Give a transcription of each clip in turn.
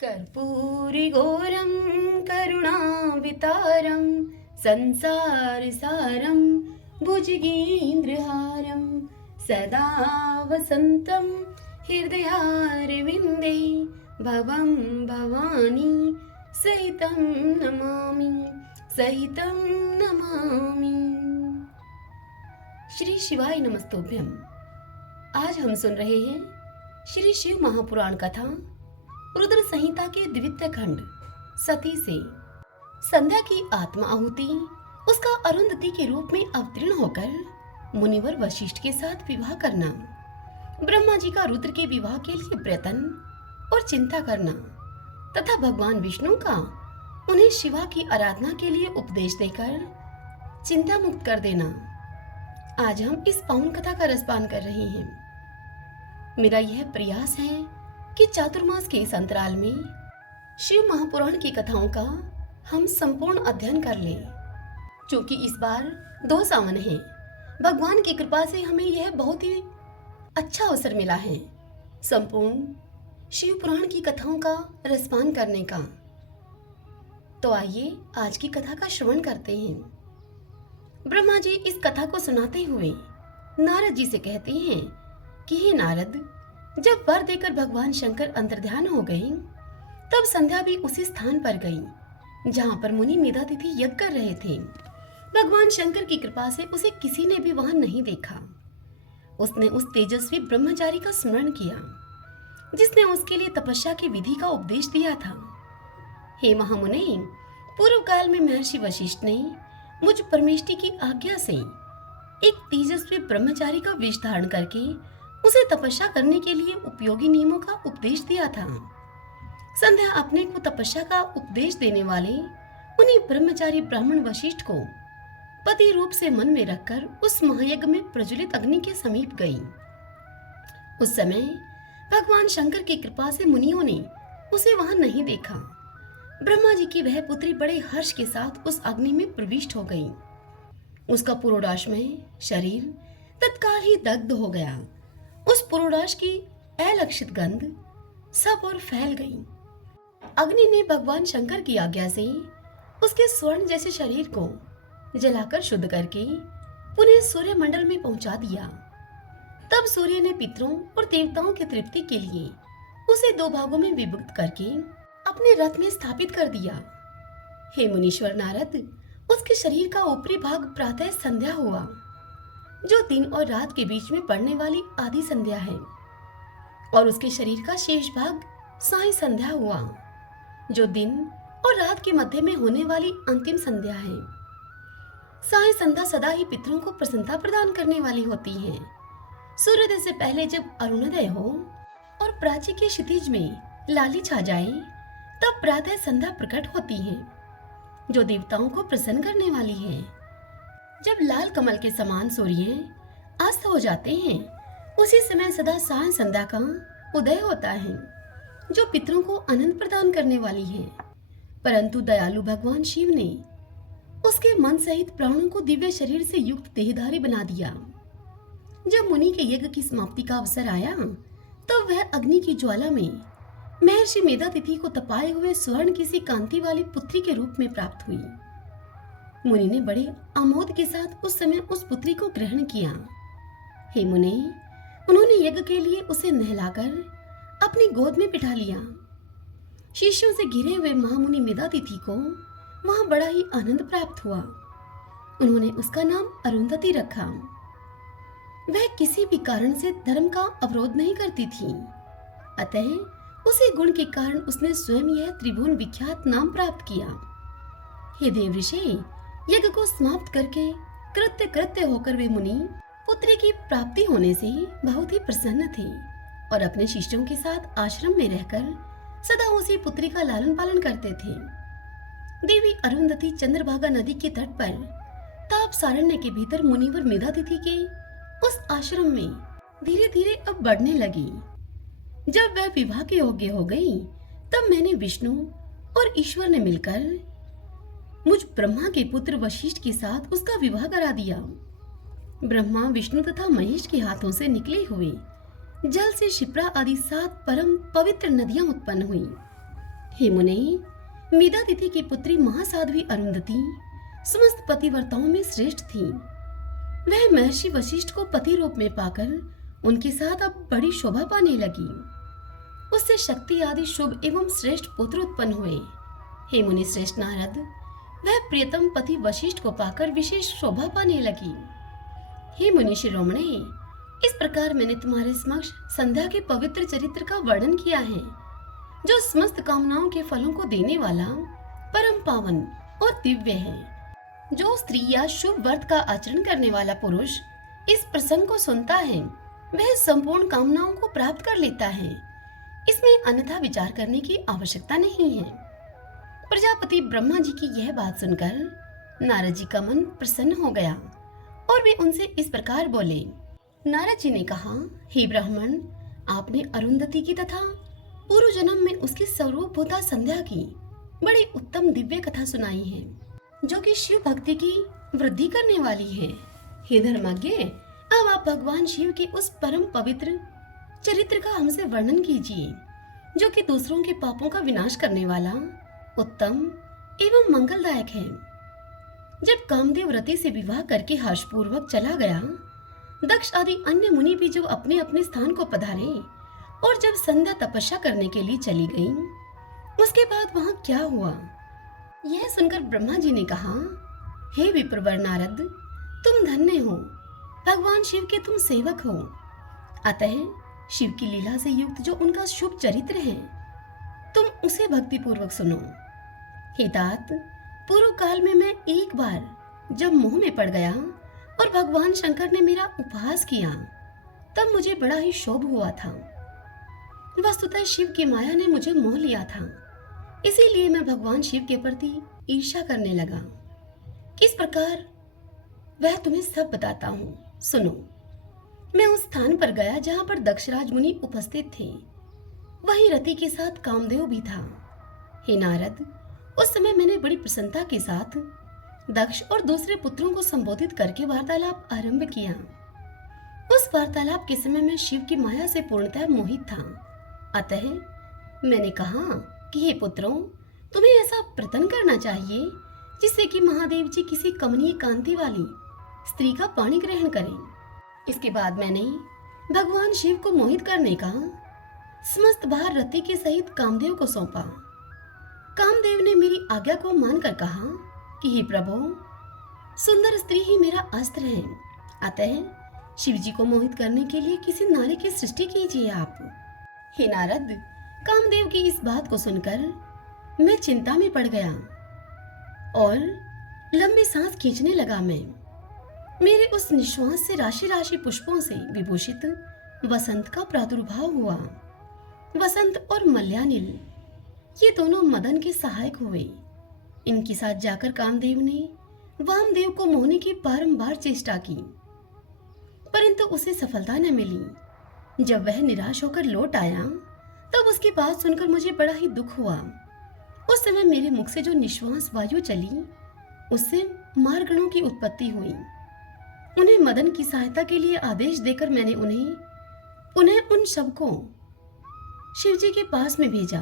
कर्पूरिघोरं करुणावितारं संसारसारं भुजगेन्द्रहारं सदा वसन्तं हृदयारविन्दे भवं भवानी सहितं नमामि। श्री शिवाय नमस्तोभ्यम। आज हम सुन रहे हैं श्री शिव महापुराण कथा रुद्र संहिता के द्वितीय खंड सती से। संध्या की आत्मा आहुति उसका अरुंधति के रूप में अवतीर्ण होकर मुनिवर वशिष्ठ के साथ विवाह करना, ब्रह्मा जी का रुद्र के विवाह के लिए प्रयत्न और चिंता करना तथा भगवान विष्णु का उन्हें शिवा की आराधना के लिए उपदेश देकर चिंता मुक्त कर देना। आज हम इस पावन कथा का रसपान कर रहे हैं। मेरा यह प्रयास है कि चातुर्मास के इस अंतराल में शिव महापुराण की कथाओं का हम संपूर्ण अध्ययन कर लें। क्योंकि इस बार 2 सावन है, भगवान की कृपा से हमें यह बहुत ही अच्छा अवसर मिला है संपूर्ण शिव पुराण की कथाओं का रसपान करने का। तो आइए आज की कथा का श्रवण करते हैं। ब्रह्मा जी इस कथा को सुनाते हुए नारद जी से कहते हैं कि हे नारद, जब वर देकर भगवान शंकर अंतर्ध्यान हो गए तब संध्या भी उसी स्थान पर गई जहां पर मुनि मेधातिथि यज्ञ कर रहे थे। भगवान शंकर की कृपा से उसे किसी ने भी वहां नहीं देखा। उसने उस तेजस्वी ब्रह्मचारी का स्मरण किया जिसने उसके लिए तपस्या की विधि का उपदेश दिया था। हे महामुने, पूर्व काल में महर्षि वशिष्ठ ने मुझ परमेष्टि की आज्ञा से एक तेजस्वी ब्रह्मचारी का वेश धारण करके उसे तपस्या करने के लिए उपयोगी नियमों का उपदेश दिया था। संध्या अपने को तपस्या का उपदेश देने वाले उन्हीं ब्रह्मचारी ब्राह्मण वशिष्ठ को पति रूप से मन में रखकर उस महायज्ञ में प्रज्वलित अग्नि के समीप गई। उस समय भगवान शंकर की कृपा से मुनियों ने उसे वहां नहीं देखा। ब्रह्मा जी की वह पुत्री बड़े हर्ष के साथ उस अग्नि में प्रविष्ट हो गई। उसका पुरोडाशमय शरीर तत्काल ही दग्ध हो गया। उस पुरोडाश की अलक्षित गंध सब ओर फैल गई। अग्नि ने भगवान शंकर की आज्ञा से उसके स्वर्ण जैसे शरीर को जलाकर शुद्ध करके पुनः सूर्य मंडल में पहुंचा दिया। तब सूर्य ने पितरों और देवताओं की तृप्ति के लिए उसे 2 भागों में विभक्त करके अपने रथ में स्थापित कर दिया। हे मुनीश्वर नारद, उसके शरीर का ऊपरी भाग प्रातः संध्या हुआ, जो दिन और रात के बीच में पड़ने वाली आदि संध्या है, और उसके शरीर का शेष भाग साय संध्या हुआ, जो दिन और रात के मध्य में होने वाली अंतिम संध्या है। साय संध्या सदा ही पितरों को प्रसन्नता प्रदान करने वाली होती है। सूर्योदय से पहले जब अरुणोदय हो और प्राची के क्षितिज में लाली छा जाए तब प्रातः संध्या प्रकट होती है, जो देवताओं को प्रसन्न करने वाली है। जब लाल कमल के समान सूर्य अस्त हो जाते हैं उसी समय सदा साय संध्या का उदय होता है, जो पितरों को आनंद प्रदान करने वाली है। परंतु दयालु भगवान शिव ने उसके मन सहित प्राणों को दिव्य शरीर से युक्त देहधारी बना दिया। जब मुनि के यज्ञ की समाप्ति का अवसर आया तब वह अग्नि की ज्वाला में महर्षि मेधातिथि को तपाए हुए स्वर्ण की सी कांति वाली पुत्री के रूप में प्राप्त हुई। मुनि ने बड़े आमोद के साथ उस समय उस पुत्री को ग्रहण किया। हे मुने, उन्होंने यज्ञ के लिए उसे नहलाकर अपनी गोद में बिठा लिया। शिष्यों से घिरे हुए महामुनि मेधातिथि को वहां बड़ा ही आनंद प्राप्त हुआ। उन्होंने उसका नाम अरुंधति रखा। वह किसी भी कारण से धर्म का अवरोध नहीं करती थी, अतः उसी गुण के कारण उसने स्वयं यह त्रिभुवन विख्यात नाम प्राप्त किया। हे देवऋषि, यज्ञ को समाप्त करके कृत्य होकर वे मुनि पुत्री की प्राप्ति होने से बहुत ही प्रसन्न थे और अपने शिष्यों के साथ आश्रम में रहकर सदा उसी पुत्री का लालन पालन करते थे। देवी अरुंधति चंद्रभागा नदी के तट पर ताप सारण्य के भीतर मुनिवर मेधातिथि के उस आश्रम में धीरे धीरे अब बढ़ने लगी। जब वह विवाह के योग्य हो गई तब मैंने विष्णु और ईश्वर ने मिलकर मुझ ब्रह्मा के पुत्र वशिष्ठ के साथ उसका विवाह करा दिया। ब्रह्मा, विष्णु तथा महेश के हाथों से निकले हुए जल से शिप्रा आदि 7 परम पवित्र नदियां उत्पन्न हुई। हे मुने, मेधातिथि की पुत्री महासाध्वी अरुंधति समस्त पतिव्रताओं में श्रेष्ठ थी। वह महर्षि वशिष्ठ को पति रूप में पाकर उनके साथ अब बड़ी शोभा पाने लगी। उससे शक्ति आदि शुभ एवं श्रेष्ठ पुत्र उत्पन्न हुए। हे मुनि श्रेष्ठ नारद, वह प्रियतम पति वशिष्ठ को पाकर विशेष शोभा पाने लगी। हे मुनि शिरोमणे, इस प्रकार मैंने तुम्हारे समक्ष संध्या के पवित्र चरित्र का वर्णन किया है, जो समस्त कामनाओं के फलों को देने वाला, परम पावन और दिव्य है। जो स्त्री या शुभ व्रत का आचरण करने वाला पुरुष इस प्रसंग को सुनता है, वह संपूर्ण कामनाओं को प्राप्त कर लेता है। इसमें अन्यथा विचार करने की आवश्यकता नहीं है। प्रजापति ब्रह्मा जी की यह बात सुनकर नारद जी का मन प्रसन्न हो गया और वे उनसे इस प्रकार बोले। नारद जी ने कहा, हे ब्राह्मण, आपने अरुंधति की तथा पूर्व जन्म में उसकी स्वरूप होता संध्या की बड़ी उत्तम दिव्य कथा सुनाई है, जो कि शिव भक्ति की वृद्धि करने वाली है। हे धर्मज्ञ, अब आप भगवान शिव के उस परम पवित्र चरित्र का हमसे वर्णन कीजिए, जो कि दूसरों के पापों का विनाश करने वाला, उत्तम एवं मंगलदायक है। जब कामदेव रति से विवाह करके हर्षपूर्वक चला गया, दक्ष आदि अन्य मुनि भी जो अपने अपने स्थान को पधारे और जब संध्या तपस्या करने के लिए चली गई, उसके बाद वहां क्या हुआ, यह सुनकर ब्रह्मा जी ने कहा, हे विप्रवर नारद, तुम धन्य हो, भगवान शिव के तुम सेवक हो। अतः शिव की लीला से युक्त जो उनका शुभ चरित्र है, तुम उसे भक्ति पूर्वक सुनो। हे तात, पूर्व काल में मैं एक बार जब मोह में पड़ गया और भगवान शंकर ने मेरा उपहास किया, तब मुझे बड़ा ही क्षोभ हुआ था। वस्तुतः शिव की माया ने मुझे मोह लिया था, इसीलिए मैं भगवान शिव के प्रति ईर्ष्या करने लगा। किस प्रकार वह तुम्हें सब बताता हूँ, सुनो। मैं उस स्थान पर गया जहाँ पर दक्षराज मुनि उपस्थित थे। वहीं रति के साथ कामदेव भी था। हे नारद, उस समय मैंने बड़ी प्रसन्नता के साथ दक्ष और दूसरे पुत्रों को संबोधित करके वार्तालाप आरंभ किया। उस वार्तालाप के समय मैं शिव की माया से पूर्णतः मोहित था। अतः मैंने कहा कि हे पुत्रों, तुम्हें ऐसा प्रयत्न करना चाहिए जिससे कि महादेव जी किसी कमनीय कांति वाली स्त्री का पाणी ग्रहण करें। इसके बाद मैंने भगवान शिव को मोहित करने का समस्त भार रति के सहित कामदेव को सौंपा। कामदेव ने मेरी आज्ञा को मानकर कहा कि हे प्रभु, सुंदर स्त्री ही मेरा अस्त्र है, अतः शिव जी को मोहित करने के लिए किसी नारी की सृष्टि कीजिए आप। हे नारद, कामदेव की इस बात को सुनकर मैं चिंता में पड़ गया और लंबी सांस खींचने लगा। मेरे उस निश्वास से राशि राशि पुष्पों से विभूषित वसंत का प्रादुर्भाव हुआ। वसंत और मल्यानिल ये दोनों मदन के सहायक हुए। इनके साथ जाकर कामदेव ने वामदेव को मोहने की बारंबार चेष्टा की, परंतु उसे सफलता न मिली। जब वह निराश होकर लौट आया, तब उसकी बात सुनकर मुझे बड़ा ही दुख हुआ। उस समय मेरे मुख से जो निश्वास वायु चली, उससे मारगणों की उत्पत्ति हुई। उन्हें मदन की सहायता के लिए आदेश देकर मैंने उन्हें उन सबको शिवजी के पास में भेजा,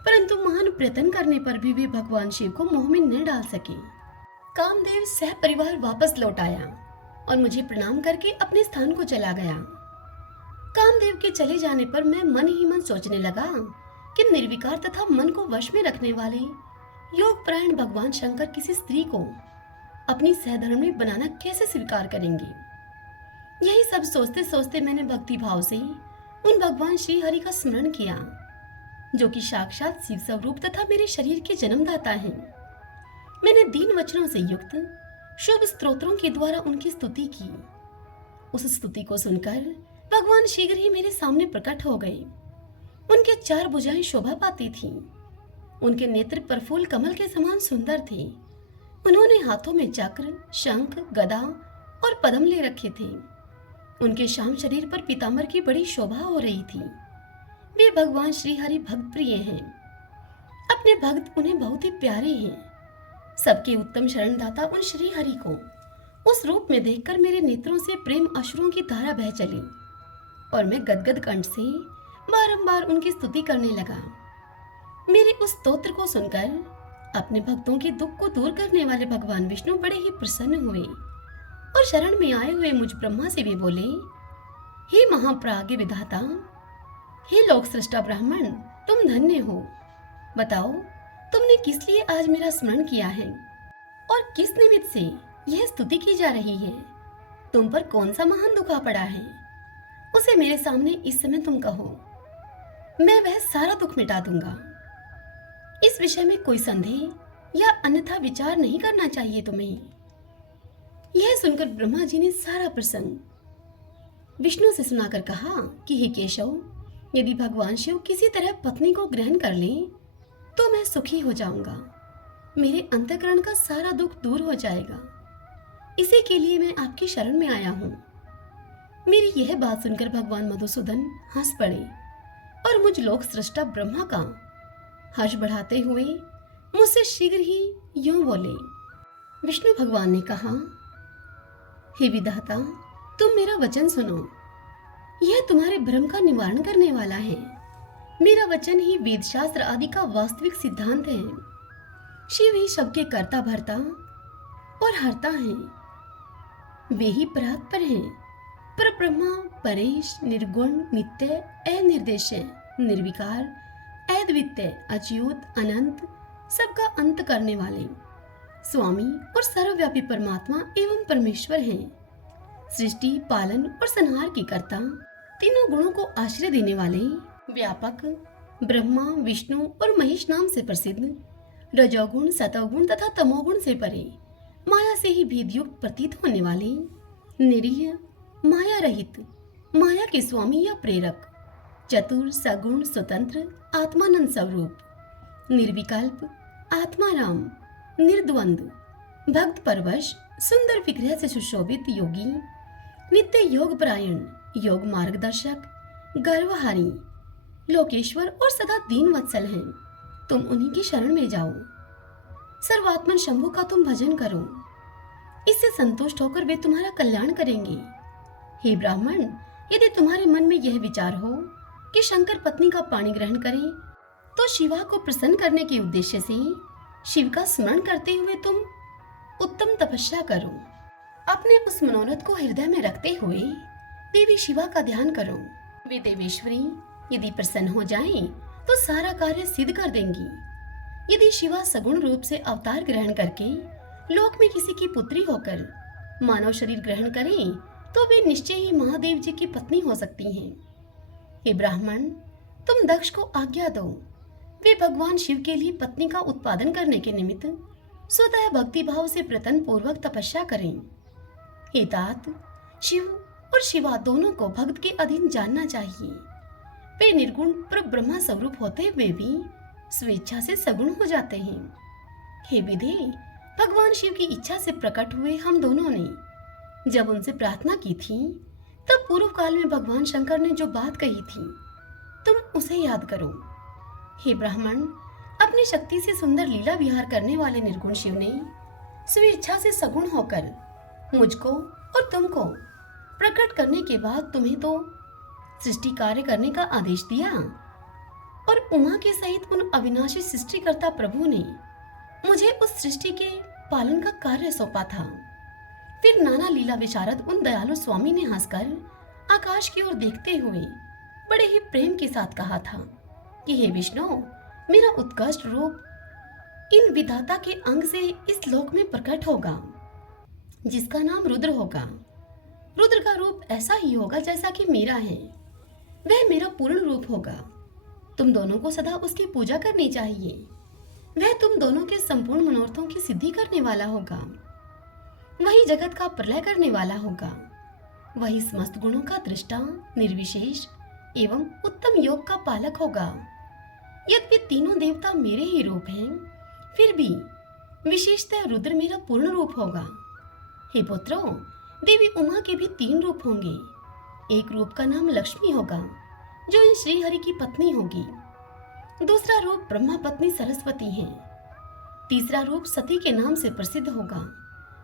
परंतु महान प्रयत्न करने पर भी वे भगवान शिव को मोह में न डाल सके। कामदेव सह परिवार वापस लौट आया और मुझे प्रणाम करके अपने स्थान को चला गया। कामदेव के चले जाने पर मैं मन ही मन सोचने लगा कि निर्विकार तथा मन को वश में रखने वाले योगपरायण भगवान शंकर किसी स्त्री को अपनी सहधर्मिणी बनाना कैसे स्वीकार करेंगे। यही सब सोचते सोचते मैंने भक्ति भाव से उन भगवान श्री हरि का स्मरण किया, जो कि साक्षात शिव स्वरूप तथा मेरे शरीर के जन्मदाता हैं। मैंने दीन वचनों से युक्त शुभ स्तोत्रों के द्वारा उनकी स्तुति की। उस स्तुति को सुनकर भगवान शीघ्र ही मेरे सामने प्रकट हो गए। उनके 4 भुजाएं शोभा पाती थीं। उनके नेत्र प्रफुल्ल कमल के समान सुंदर थे। उन्होंने हाथों में चक्र, शंख, गदा और पद्म ले रखे थे। उनके श्याम शरीर पर पीतांबर की बड़ी शोभा हो रही थी। वे भगवान श्री हरि भक्त प्रिय हैं। अपने भक्त उन्हें बहुत ही प्यारे हैं। सबके उत्तम शरणदाता उन श्री हरि को उस रूप में देखकर मेरे नेत्रों से प्रेम अश्रुओं की धारा बह चली और मैं गदगद कंठ से बारंबार उनकी स्तुति करने लगा। मेरे उस स्तोत्र को सुनकर अपने भक्तों के दुख को दूर करने वाले भगवान विष्णु बड़े ही प्रसन्न हुए और शरण में आए हुए मुझ ब्रह्मा से भी बोले, हे महाप्राज्ञ विधाता, हे लोक सृष्टा ब्राह्मण, तुम धन्य हो। बताओ, तुमने किस लिए आज मेरा स्मरण किया है और किस निमित्त से यह स्तुति की जा रही है? तुम पर कौन सा महान दुख आ पड़ा है, उसे मेरे सामने इस समय तुम कहो, मैं वह सारा दुख मिटा दूंगा। इस विषय में कोई संदेह या अन्यथा विचार नहीं करना चाहिए तुम्हें। यह सुनकर ब्रह्मा जी ने सारा प्रसंग विष्णु से सुनाकर कहा कि हे केशव, यदि भगवान शिव किसी तरह पत्नी को ग्रहण कर लें तो मैं सुखी हो जाऊंगा, मेरे अंतःकरण का सारा दुख दूर हो जाएगा। इसी के लिए मैं आपकी शरण में आया हूँ। मेरी यह बात सुनकर भगवान मधुसूदन हंस पड़े और मुझ लोक सृष्टा ब्रह्मा का हर्ष बढ़ाते हुए मुझसे शीघ्र ही यूं बोले। विष्णु भगवान ने कहा, हे विधाता, तुम मेरा वचन सुनो, यह तुम्हारे भ्रम का निवारण करने वाला है। मेरा वचन ही वेद शास्त्र आदि का वास्तविक सिद्धांत है। शिव ही सबके कर्ता भरता और हरता है। वे ही परात्पर हैं, पर ब्रह्मा परेश, निर्गुण, नित्य, अनिर्देश्य, निर्विकार, अद्वितीय, अच्युत, अनंत, सबका अंत करने वाले स्वामी और सर्वव्यापी परमात्मा एवं परमेश्वर हैं। सृष्टि, पालन और संहार की कर्ता, तीनों गुणों को आश्रय देने वाले, व्यापक, ब्रह्मा, विष्णु और महेश नाम से प्रसिद्ध, रजोगुण, सतोगुण तथा तमोगुण से परे, माया से ही भेदयुक्त प्रतीत होने वाले, निरीह, माया रहित, माया के स्वामी या प्रेरक, चतुर, सगुण, स्वतंत्र, आत्मानंद स्वरूप, निर्विकल्प, आत्माराम, निर्द्वंद, भक्त परवश, सुंदर विग्रह से सुशोभित योगी, नित्य योग परायण, योग मार्गदर्शक, गर्वहारी, लोकेश्वर और सदा दीन वत्सल हैं। तुम उन्हीं की शरण में जाओ। सर्वात्मन शंभु का तुम भजन करो, इससे संतुष्ट होकर वे तुम्हारा कल्याण करेंगे। हे ब्राह्मण, यदि तुम्हारे मन में यह विचार हो कि शंकर पत्नी का पाणी ग्रहण करें, तो शिवा को प्रसन्न करने के उद्देश्य से शिव का स्मरण करते हुए तुम उत्तम तपस्या करो। अपने उस मनोरथ को हृदय में रखते हुए देवी शिवा का ध्यान करो। वे देवेश्वरी यदि प्रसन्न हो जाएं, तो सारा कार्य सिद्ध कर देंगी। यदि शिवा सगुण रूप से अवतार ग्रहण करके लोक में किसी की पुत्री होकर मानव शरीर ग्रहण करें, तो वे निश्चय ही महादेव जी की पत्नी हो सकती हैं। हे ब्राह्मण, तुम दक्ष को आज्ञा दो, वे भगवान शिव के लिए पत्नी का उत्पादन करने के निमित्त स्वतः भक्ति भाव से प्रतन पूर्वक तपस्या करें। हे तात, शिव और शिवा दोनों को भक्त के अधीन जानना चाहिए। वे निर्गुण पर ब्रह्मा स्वरूप होते हुए भी स्वेच्छा से सगुण हो जाते हैं। हे विधे, भगवान शिव की इच्छा से प्रकट हुए हम दोनों ने जब उनसे प्रार्थना की थी, तब पूर्व काल में भगवान शंकर ने जो बात कही थी, तुम उसे याद करो। हे ब्राह्मण, अपनी शक्ति से सुंदर लीला विहार करने वाले निर्गुण शिव ने स्वेच्छा से सगुण होकर मुझको और तुमको प्रकट करने के बाद तुम्हें तो सृष्टि कार्य करने का आदेश दिया, और उमा के सहित उन अविनाशी सृष्टिकर्ता प्रभु ने मुझे उस सृष्टि के पालन का कार्य सौंपा था। फिर नाना लीला विशारद उन दयालु स्वामी ने हंसकर आकाश की ओर देखते हुए बड़े ही प्रेम के साथ कहा था कि हे विष्णु, मेरा उत्कृष्ट रूप इन विधाता के अंग से इस लोक में प्रकट होगा, जिसका नाम रुद्र होगा। रुद्र का रूप ऐसा ही होगा जैसा कि मेरा है, वह मेरा पूर्ण रूप होगा। तुम दोनों को सदा उसकी पूजा करनी चाहिए। वह तुम दोनों के संपूर्ण मनोरथों की सिद्धि करने वाला होगा। वही जगत का प्रलय करने वाला होगा। वही समस्त गुणों का दृष्टा, निर्विशेष एवं उत्तम योग का पालक होगा। यद्यपि तीनों देवता मेरे ही रूप हैं, फिर भी विशेषतः रुद्र मेरा पूर्ण रूप होगा। हे पुत्रों, देवी उमा के भी 3 रूप होंगे। एक रूप का नाम लक्ष्मी होगा, जो इन श्री हरि की पत्नी होगी। दूसरा रूप ब्रह्मा पत्नी सरस्वती है। तीसरा रूप सती के नाम से प्रसिद्ध होगा।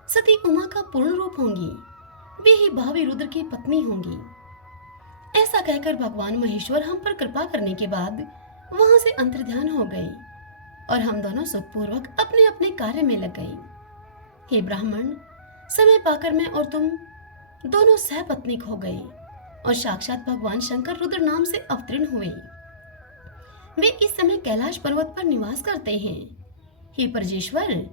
सती उमा का पूर्ण रूप होंगी, वे ही भावी रुद्र की पत्नी होंगी। ऐसा कहकर भगवान महेश्वर हम पर कृपा करने के बाद वहां से अंतर्ध्यान हो गई और हम दोनों सुखपूर्वक अपने अपने कार्य में लग गए। हे ब्राह्मण, समय पाकर मैं और तुम दोनों सहपत्नीक हो गए और साक्षात भगवान शंकर रुद्र नाम से अवतीर्ण हुए। वे इस समय कैलाश पर्वत पर निवास करते हैं। हे परजेश्वर,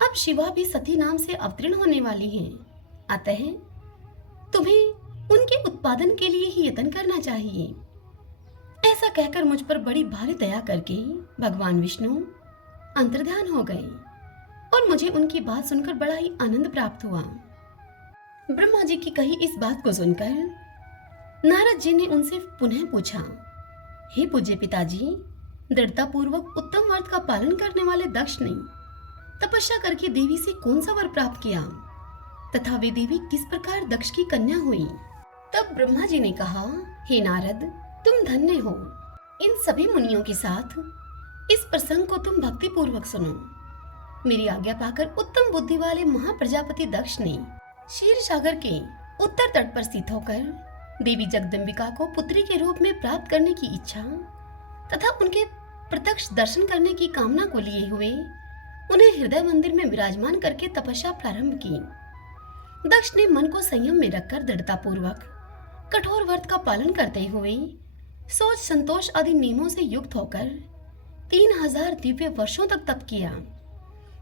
अब शिवा भी सती नाम से अवतीर्ण होने वाली हैं। अतः तुम्हें उनके उत्पादन के लिए ही यत्न करना चाहिए। ऐसा कहकर मुझ पर बड़ी भारी दया करके भगवान विष्णु अंतर्ध्यान हो गए और मुझे उनकी बात सुनकर बड़ा ही आनंद प्राप्त हुआ। ब्रह्मा जी की कही इस बात को सुनकर नारद जी ने उनसे पुनः पूछा, हे पूज्य पिताजी, दृढ़ता पूर्वक उत्तम व्रत का पालन करने वाले दक्ष ने तपस्या करके देवी से कौन सा वर प्राप्त किया तथा वे देवी किस प्रकार दक्ष की कन्या हुई? तब ब्रह्मा जी ने कहा, हे नारद, तुम धन्य हो। इन सभी मुनियों के साथ इस प्रसंग को तुम भक्ति पूर्वक सुनो। मेरी आज्ञा पाकर उत्तम बुद्धि वाले महाप्रजापति दक्ष ने क्षीर सागर के उत्तर तट पर स्थित होकर देवी जगदम्बिका को पुत्री के रूप में प्राप्त करने की इच्छा तथा उनके प्रत्यक्ष दर्शन करने की कामना को लिए हुए उन्हें हृदय मंदिर में विराजमान करके तपस्या प्रारंभ की। दक्ष ने मन को संयम में रखकर दृढ़ता पूर्वक कठोर व्रत का पालन करते हुए सोच संतोष आदि नियमों से युक्त होकर 3000 दिव्य वर्षों तक तप किया।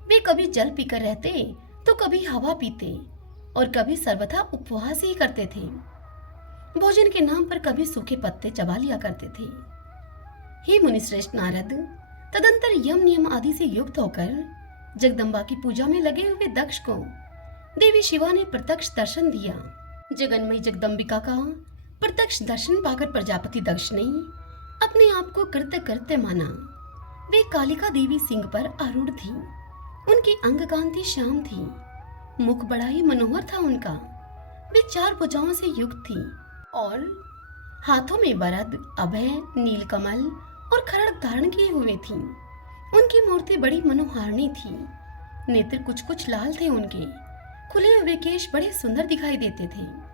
वे कभी जल पीकर रहते तो कभी हवा पीते और कभी सर्वथा उपवास ही करते थे। भोजन के नाम पर कभी सूखे पत्ते चबा लिया करते थे। हे मुनिश्रेष्ठ नारद, तदंतर यम नियम आदि से युक्त होकर जगदम्बा की पूजा में लगे हुए दक्ष को देवी शिवा ने प्रत्यक्ष दर्शन दिया। जगन्मयी जगदम्बिका का प्रत्यक्ष दर्शन पाकर प्रजापति दक्ष ने अपने आप को कृत्य कृत्य माना। वे कालिका देवी सिंह पर आरूढ़ थी। उनकी अंग कांति श्याम थी, मुख बड़ा ही मनोहर था उनका। वे 4 भुजाओं से युक्त थी और हाथों में वरद, अभय, नीलकमल और खड्ग धारण किए हुए थी। उनकी मूर्ति बड़ी मनोहारिणी थी। नेत्र कुछ कुछ लाल थे उनके। खुले हुए केश बड़े सुंदर दिखाई देते थे।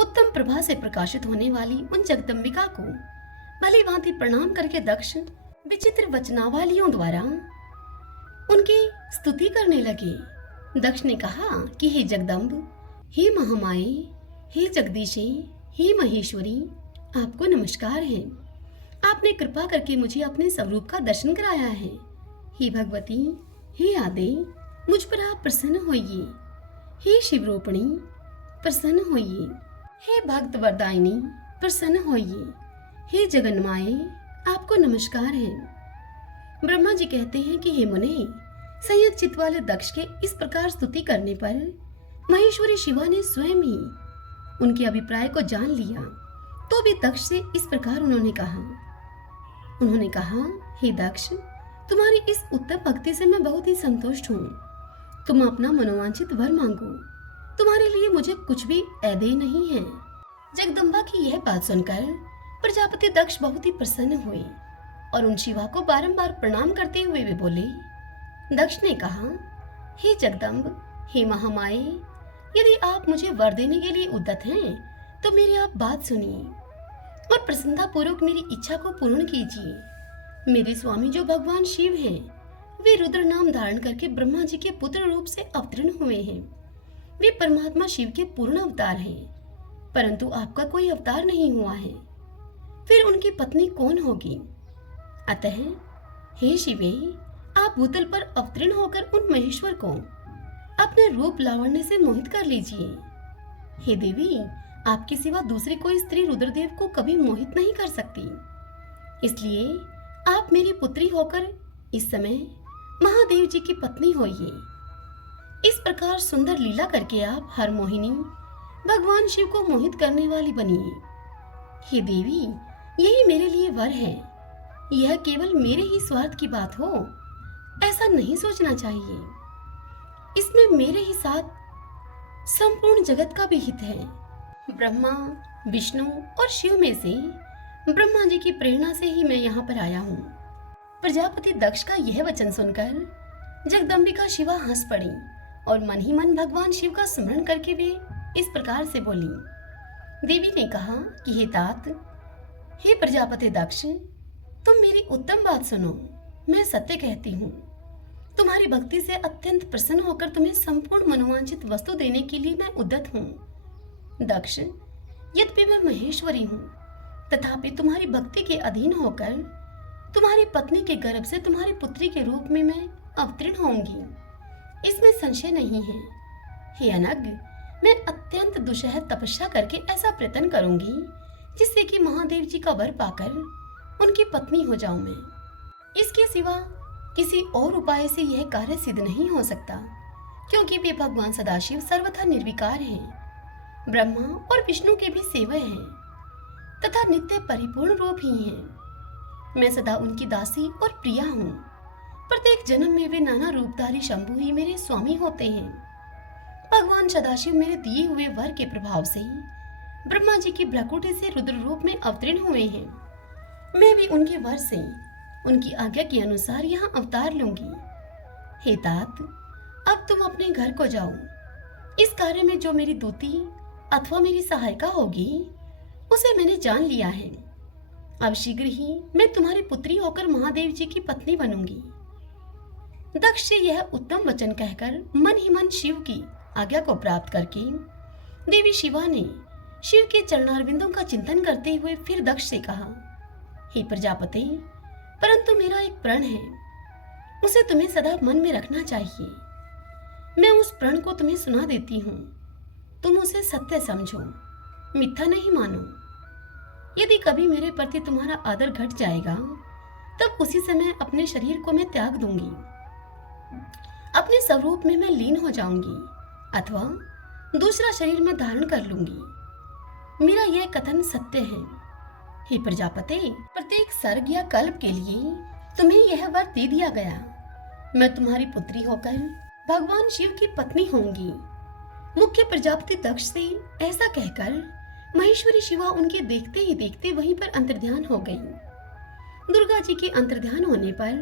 उत्तम प्रभा से प्रकाशित होने वाली उन जगदम्बिका को भली भांति प्रणाम करके दक्ष विचित्र वचनावलियों द्वारा उनकी स्तुति करने लगे। दक्ष ने कहा कि हे जगदम्ब, हे महामाये, हे जगदीशे, हे महेश्वरी, आपको नमस्कार है। आपने कृपा करके मुझे अपने स्वरूप का दर्शन कराया है। हे भगवती, हे आदे, मुझ पर आप प्रसन्न होइए। हे शिवरूपिणी, प्रसन्न होइए। हे भक्त वरदायिनी, प्रसन्न होइए। हे जगन्माये, आपको नमस्कार है। ब्रह्मा जी कहते हैं कि हे मुने, संयत चित्त वाले दक्ष के इस प्रकार स्तुति करने पर महेश्वरी शिवा ने स्वयं ही उनके अभिप्राय को जान लिया। तो भी दक्ष से इस प्रकार उन्होंने कहा, हे दक्ष, तुम्हारी इस उत्तम भक्ति से मैं बहुत ही संतुष्ट हूँ। तुम अपना मनोवांछित वर मांगो, तुम्हारे लिए मुझे कुछ भी अदेय नहीं है। जगदम्बा की यह बात सुनकर प्रजापति दक्ष बहुत ही प्रसन्न हुए और उन शिवा को बारंबार प्रणाम करते हुए वे बोले। दक्ष ने कहा, हे जगदम्ब, हे महामाये, यदि आप मुझे वर देने के लिए उद्यत हैं तो मेरी आप बात सुनिए और प्रसन्नता पूर्वक मेरी इच्छा को पूर्ण कीजिए। मेरे स्वामी जो भगवान शिव हैं, वे रुद्र नाम धारण करके ब्रह्मा जी के पुत्र रूप से अवतीर्ण हुए हैं। वे परमात्मा शिव के पूर्ण अवतार हैं, परंतु आपका कोई अवतार नहीं हुआ है। फिर उनकी पत्नी कौन होगी? अतः हे शिवे, आप भूतल पर अवतीर्ण होकर उन महेश्वर को अपने रूप लावण्य से मोहित कर लीजिए। हे देवी, आपके सिवा दूसरी कोई स्त्री रुद्रदेव को कभी मोहित नहीं कर सकती। इसलिए आप मेरी पुत्री होकर इस समय महादेव जी की पत्नी होइए। इस प्रकार सुंदर लीला करके आप हर मोहिनी भगवान शिव को मोहित करने वाली बनिए। हे देवी, यही मेरे लिए वर है। यह केवल मेरे ही स्वार्थ की बात हो, ऐसा नहीं सोचना चाहिए। इसमें मेरे ही साथ संपूर्ण जगत का भी हित है। ब्रह्मा, विष्णु और शिव में से ब्रह्मा जी की प्रेरणा से ही मैं यहाँ पर आया हूँ। प्रजापति दक्ष का यह वचन सुनकर जगदम्बिका शिवा हंस पड़ी और मन ही मन भगवान शिव का स्मरण करके वे इस प्रकार से बोली। देवी ने कहा कि हे तात, हे प्रजापति दक्ष, तुम मेरी उत्तम बात सुनो। मैं सत्य कहती हूँ। तुम्हारी भक्ति से अत्यंत प्रसन्न होकर तुम्हें संपूर्ण मनोवांछित वस्तु देने के लिए मैं उद्यत हूँ। दक्ष, यद्यपि मैं महेश्वरी हूँ, तथापि तुम्हारी भक्ति के अधीन होकर तुम्हारी पत्नी के गर्भ से तुम्हारी पुत्री के रूप में मैं अवतीर्ण होंगी, इसमें संशय नहीं है। हे अनग, मैं अत्यंत दुस्सह तपस्या करके ऐसा प्रयत्न करूंगी जिससे कि महादेव जी का वर पाकर उनकी पत्नी हो जाऊं मैं। इसके सिवा किसी और उपाय से यह कार्य सिद्ध नहीं हो सकता, क्योंकि वे भगवान सदाशिव सर्वथा निर्विकार हैं, ब्रह्मा और विष्णु के भी सेवक हैं तथा नित्य परिपूर्ण रूप ही हैं। मैं सदा उनकी दासी और प्रिया हूँ। प्रत्येक जन्म में वे नाना रूपधारी शंभु ही मेरे स्वामी होते हैं। भगवान सदाशिव मेरे दिए हुए वर के प्रभाव से ब्रह्मा जी की भ्रकुटी से रुद्र रूप में अवतीर्ण हुए हैं। मैं भी उनके वर से उनकी आज्ञा के अनुसार यहाँ अवतार लूंगी। हे तात, अब तुम अपने घर को जाओ। इस कार्य में जो मेरी दूती अथवा मेरी सहायिका होगी उसे मैंने जान लिया है। अब शीघ्र ही मैं तुम्हारी पुत्री होकर महादेव जी की पत्नी बनूंगी। दक्ष से यह उत्तम वचन कहकर मन ही मन शिव की आज्ञा को प्राप्त करके देवी शिवा ने शिव के चरणारविंदों का चिंतन करते हुए फिर दक्ष से कहा, हे प्रजापति, परंतु मेरा एक प्रण है, उसे तुम्हें सदा मन में रखना चाहिए। मैं उस प्रण को तुम्हें सुना देती हूँ, तुम उसे सत्य समझो, मिथ्या नहीं मानो। यदि कभी मेरे प्रति तुम्हारा आदर घट जाएगा तब उसी समय अपने शरीर को मैं त्याग दूंगी, अपने स्वरूप में मैं लीन हो जाऊंगी अथवा दूसरा शरीर में धारण कर लूंगी। मेरा यह कथन सत्य है। हे प्रजापति, प्रत्येक सर्ग या कल्प के लिए तुम्हें यह वर दे दिया गया। मैं तुम्हारी पुत्री होकर भगवान शिव की पत्नी होंगी। मुख्य प्रजापति दक्ष से ऐसा कहकर महेश्वरी शिवा उनके देखते ही देखते वहीं पर अंतर्ध्यान हो गई। दुर्गा जी के अंतर्ध्यान होने पर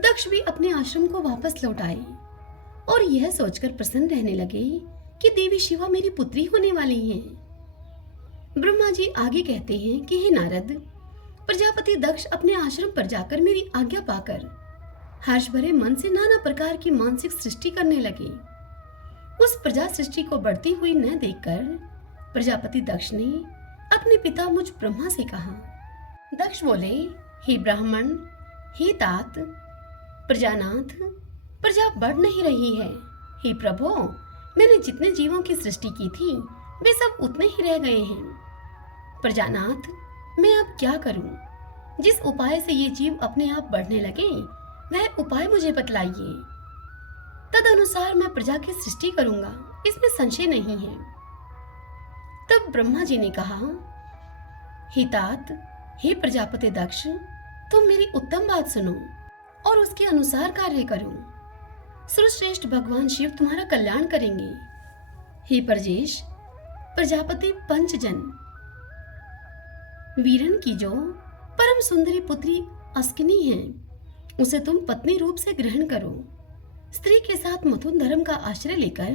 दक्ष भी अपने आश्रम को वापस लौट आए और यह सोचकर प्रसन्न रहने लगे कि देवी शिवा मेरी पुत्री होने वाली हैं। ब्रह्मा जी आगे कहते हैं कि हे नारद, प्रजापति दक्ष अपने आश्रम पर जाकर मेरी आज्ञा पाकर हर्ष भरे मन से नाना प्रकार की मानसिक सृष्टि करने लगे। उस प्रजा सृष्टि को बढ़ती हुई न देखकर प्रजापति दक्ष ने अपने पिता मुझ ब्रह्मा से कहा। दक्ष बोले, हे ब्राह्मण, हे तात, प्रजानाथ, प्रजा बढ़ नहीं रही है। हे प्रभु, मैंने जितने जीवों की सृष्टि की थी वे सब उतने ही रह गए हैं। प्रजानाथ, मैं अब क्या करूं? जिस उपाय से ये जीव अपने आप बढ़ने लगे वह उपाय मुझे बतलाइए। तद अनुसार मैं प्रजा की सृष्टि करूंगा, इसमें संशय नहीं है। तब ब्रह्मा जी ने कहा, हे तात, हे प्रजापति दक्ष, तुम मेरी उत्तम बात सुनो और उसके अनुसार कार्य करो। सर्वश्रेष्ठ भगवान शिव तुम्हारा कल्याण करेंगे। हे प्रजेश, प्रजापति पंचजन वीरन की जो परम सुंदरी पुत्री अस्किनी है उसे तुम पत्नी रूप से ग्रहण करो। स्त्री के साथ मथुन धर्म का आश्रय लेकर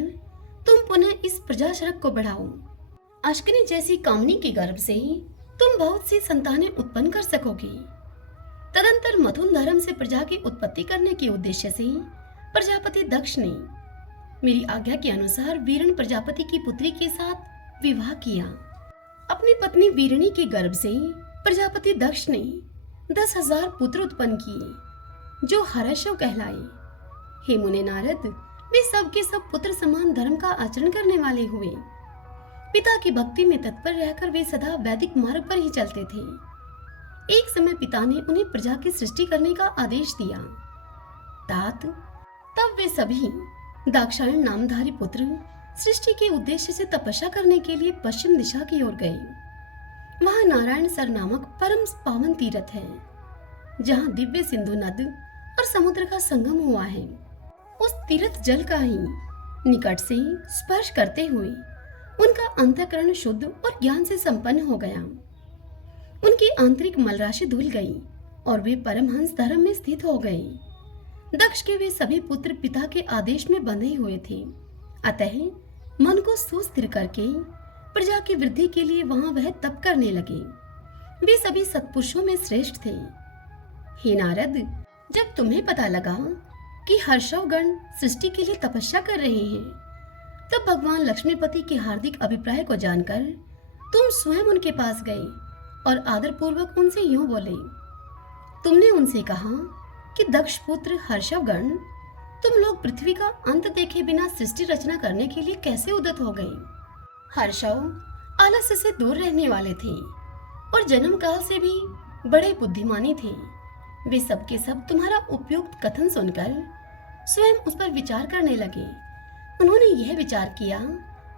तुम पुनः इस प्रजाशरक को बढ़ाओ। अश्किनी जैसी कामनी के गर्भ से तुम बहुत सी संतानें उत्पन्न कर सकोगे। तदंतर मथुन धर्म से प्रजा की उत्पत्ति करने के उद्देश्य से प्रजापति दक्ष ने मेरी आज्ञा के अनुसार वीरण प्रजापति की पुत्री के साथ विवाह किया। अपनी पत्नी वीरणी के गर्भ से प्रजापति दक्ष ने 10,000 पुत्र उत्पन्न किए जो हर्षव कहलाए। हे मुने नारद, वे सब के सब पुत्र समान धर्म का आचरण करने वाले हुए। पिता की भक्ति में तत्पर रहकर वे सदा वैदिक मार्ग पर ही चलते थे। एक समय पिता ने उन्हें प्रजा की सृष्टि करने का आदेश दिया। तात, तब वे सभी दाक्षायण नामधारी पुत्र सृष्टि के उद्देश्य से तपस्या करने के लिए पश्चिम दिशा की ओर गए। वहां नारायण सर नामक परम पावन तीर्थ है, जहां दिव्य सिंधु नद और समुद्र का संगम हुआ है। उस तीर्थ जल का ही निकट से स्पर्श करते हुए उनका अंतःकरण शुद्ध और ज्ञान से संपन्न हो गया। उनकी आंतरिक मलराशि धुल गई और वे परमहंस धर्म में स्थित हो गए। दक्ष के वे सभी पुत्र पिता के आदेश में बंधे हुए थे, अतः मन को सुस्थिर करके प्रजा की वृद्धि के लिए वहां वह तप करने लगे। वे सभी सत्पुरुषों में श्रेष्ठ थे। हे नारद, जब तुम्हें पता लगा कि हर्षवगण सृष्टि के लिए तपस्या कर रहे हैं, तब भगवान लक्ष्मीपति के हार्दिक अभिप्राय को जानकर तुम स्वयं उनके पास गए और आदरपूर्वक उनसे यूं बोले। तुमने उनसे कहा कि दक्ष पुत्र हर्षवगण, तुम लोग पृथ्वी का अंत देखे बिना सृष्टि रचना करने के लिए कैसे उद्यत हो गए। हर्षव आलस्य से दूर रहने वाले थे और जन्म काल से भी बड़े बुद्धिमानी थे। वे सब के सब तुम्हारा उपयुक्त कथन सुनकर स्वयं उस पर विचार करने लगे। उन्होंने यह विचार किया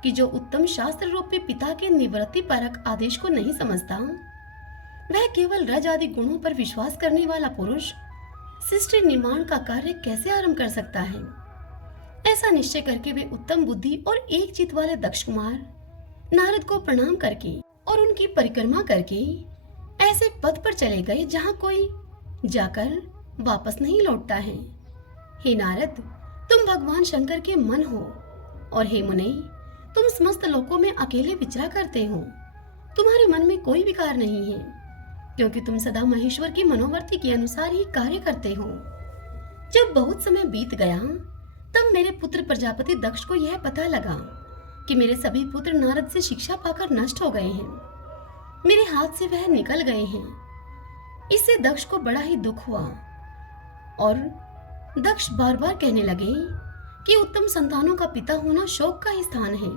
कि जो उत्तम शास्त्र रूपी पिता के निवृत्ति परक आदेश को नहीं समझता, वह केवल रज आदि गुणों पर विश्वास करने वाला पुरुष सृष्टि निर्माण का कार्य कैसे आरंभ कर सकता है। ऐसा निश्चय करके वे उत्तम बुद्धि और एक चित वाले दक्ष कुमार नारद को प्रणाम करके और उनकी परिक्रमा करके ऐसे पद पर चले गए जहाँ कोई जाकर वापस नहीं लौटता है। हे नारद, तुम भगवान शंकर के मन हो और हे मुने, तुम समस्त लोकों में अकेले विचरा करते हो। तुम्हारे मन में कोई विकार नहीं है, क्योंकि तुम सदा महेश्वर की मनोवर्ती के अनुसार ही कार्य करते हो। जब बहुत समय बीत गया, तब मेरे पुत्र प्रजापति दक्ष को यह पता लगा कि मेरे सभी पुत्र नारद से शिक्षा पाकर नष्ट हो गए हैं, मेरे हाथ से वह निकल गए हैं। इससे दक्ष को बड़ा ही दुख हुआ और दक्ष बार बार कहने लगे कि उत्तम संतानों का पिता होना शोक का ही स्थान है,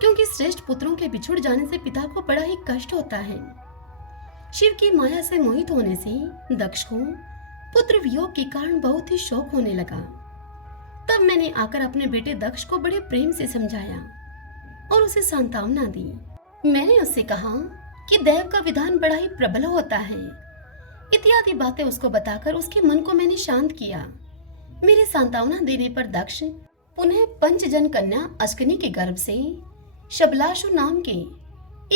क्योंकि श्रेष्ठ पुत्रों के बिछुड़ जाने से पिता को बड़ा ही कष्ट होता है। शिव की माया से मोहित होने से दक्ष को पुत्र वियोग के कारण बहुत ही शोक होने लगा। तब मैंने आकर अपने बेटे दक्ष को बड़े प्रेम से समझाया और उसे सांत्वना दी। मैंने उससे कहा कि दैव का विधान बड़ा ही प्रबल होता है इत्यादि बातें उसको बताकर उसके मन को मैंने शांत किया। मेरे सांत्वना देने पर दक्ष पुनः पंचजन कन्या अश्कनी के गर्भ से शबलाशु नाम के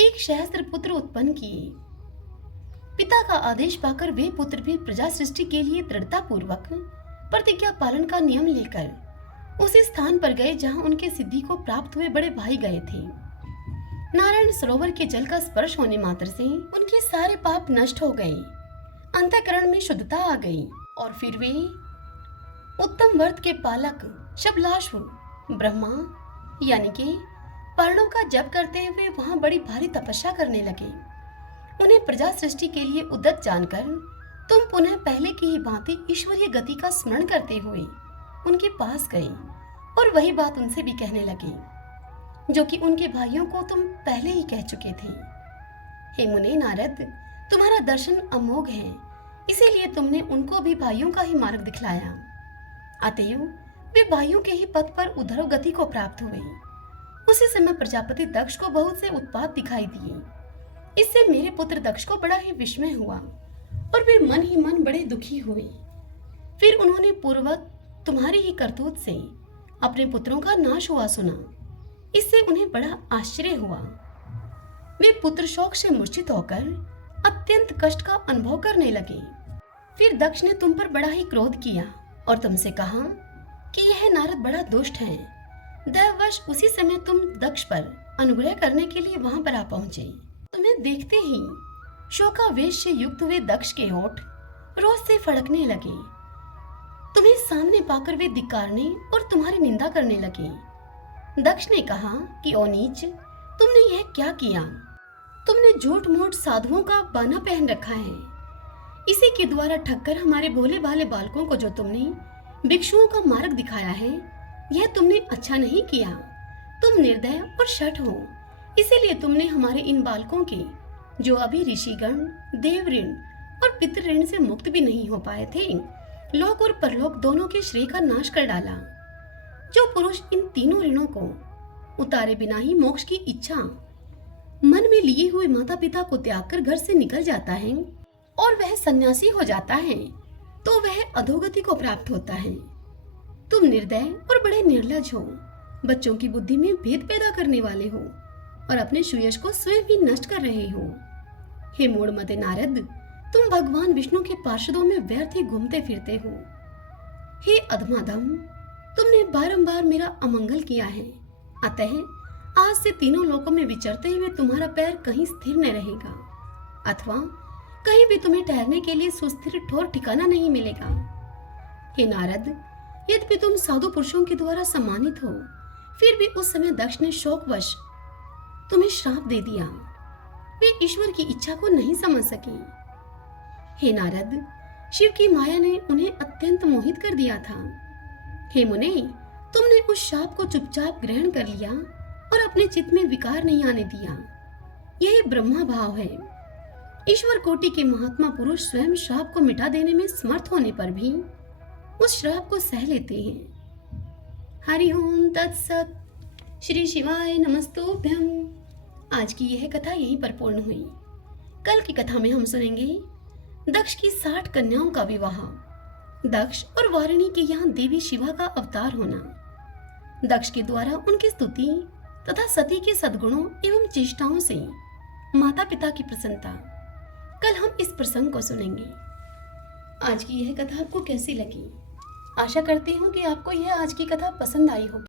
एक सहस्त्र पुत्र उत्पन्न किए। पिता का आदेश पाकर वे पुत्र भी प्रजा सृष्टि के लिए दृढ़ता पूर्वक प्रतिज्ञा पालन का नियम लेकर उसी स्थान पर गए जहां उनके सिद्धि को प्राप्त हुए बड़े भाई गए थे। नारायण सरोवर के जल का स्पर्श होने मात्र से उनके सारे पाप नष्ट हो गए, अंतःकरण में शुद्धता आ गई और फिर वे उत्तम वर्त के पालक शबलाशु ब्रह्मा यानी कि पर्णों का जप करते हुए वहां बड़ी भारी तपस्या करने लगे। उन्हें प्रजा सृष्टि के लिए उद्यत जानकर तुम पुनः पहले की ही भांति ईश्वरीय गति का स्मरण करते हुए उनके पास गए और वही बात उनसे भी कहने लगे जो कि उनके भाइयों को तुम पहले ही कह चुके थे। हे मुने नारद, तुम्हारा दर्शन अमोघ है, इसीलिए तुमने उनको भी भाइयों का ही मार्ग दिखलाया। अतएव वे भाइयों के ही पथ पर उद्धव गति को प्राप्त हुए। उसी समय प्रजापति दक्ष को बहुत से उत्पात दिखाई दिए। इससे मेरे पुत्र दक्ष को बड़ा ही विस्मय हुआ और वे मन ही मन बड़े दुखी हुए। फिर उन्होंने पूर्ववत तुम्हारी ही करतूत से अपने पुत्रों का नाश हुआ सुना। इससे उन्हें बड़ा आश्चर्य हुआ। वे पुत्र शोक से मूर्छित होकर अत्यंत कष्ट का अनुभव करने लगे। फिर दक्ष ने तुम पर बड़ा ही क्रोध किया और तुमसे कहा कि यह नारद बड़ा दुष्ट है। दैववश उसी समय तुम दक्ष पर अनुग्रह करने के लिए वहां पर आ पहुंचे। तुम्हें देखते ही शोकावेश से युक्त हुए दक्ष के होठ रोष से फड़कने लगे। तुम्हें सामने पाकर वे धिक्कारने और तुम्हारी निंदा करने लगे। दक्ष ने कहा कि ओ नीच, तुमने यह क्या किया? तुमने झूठ मूठ साधुओं का बाना पहन रखा है। इसी के द्वारा ठगकर हमारे भोले भाले बालकों को जो तुमने भिक्षुओं का मार्ग दिखाया है, यह तुमने अच्छा नहीं किया। तुम निर्दय और शठ हो, इसीलिए तुमने हमारे इन बालकों के जो अभी ऋषिगण देव ऋण और पितृ ऋण से मुक्त भी नहीं हो पाए थे, लोक और परलोक दोनों के श्रेय का नाश कर डाला। जो पुरुष इन तीनों ऋणों को उतारे बिना ही मोक्ष की इच्छा मन में लिए हुए माता पिता को त्याग कर घर से निकल जाता है और वह सन्यासी हो जाता है, तो वह अधोगति को प्राप्त होता है। तुम निर्दय और बड़े निर्लज हो, बच्चों की बुद्धि में भेद पैदा करने वाले हो और अपने सुयश को स्वयं ही नष्ट कर रहे हो। हे मूढ़मते नारद, तुम भगवान विष्णु के पार्षदों में व्यर्थ ही घूमते फिरते हो। हे अधमाधम, तुमने बारंबार मेरा अमंगल किया है, अतः आज से तीनों लोकों में विचरते हुए तुम्हारा पैर कहीं स्थिर न रहेगा, अथवा कहीं भी तुम्हें ठहरने के लिए सुस्थिर ठोर ठिकाना नहीं मिलेगा। हे नारद, यद्यपि तुम साधु पुरुषों के द्वारा सम्मानित हो, फिर भी उस समय दक्ष ने शोकवश तुम्हें श्राप दे दिया। वे ईश्वर की इच्छा को नहीं समझ सके। हे नारद, शिव की माया ने उन्हें अत्यंत मोहित कर दिया था। हे मुने, तुमने उस शाप को चुपचाप ग्रहण कर लिया और अपने चित्त में विकार नहीं आने दिया। यही ब्रह्मा भाव है। ईश्वर कोटि के महात्मा पुरुष स्वयं श्राप को मिटा देने में समर्थ होने पर भी उस श्राप को सह लेते हैं। हरि ओम तत्सत। श्री शिवाय नमस्तुभ्यं। आज की यह कथा यहीं पर पूर्ण हुई। कल की कथा में हम सुनेंगे दक्ष की 60 कन्याओं का विवाह, दक्ष और वारिणी के यहाँ देवी शिवा का अवतार होना, दक्ष के द्वारा उनकी स्तुति तथा सती के सद्गुणों एवं चेष्टाओं से माता पिता की प्रसन्नता। कल हम इस प्रसंग को सुनेंगे। आज की यह कथा आपको कैसी लगी? आशा करती हूँ कि आपको यह आज की कथा पसंद आई होगी।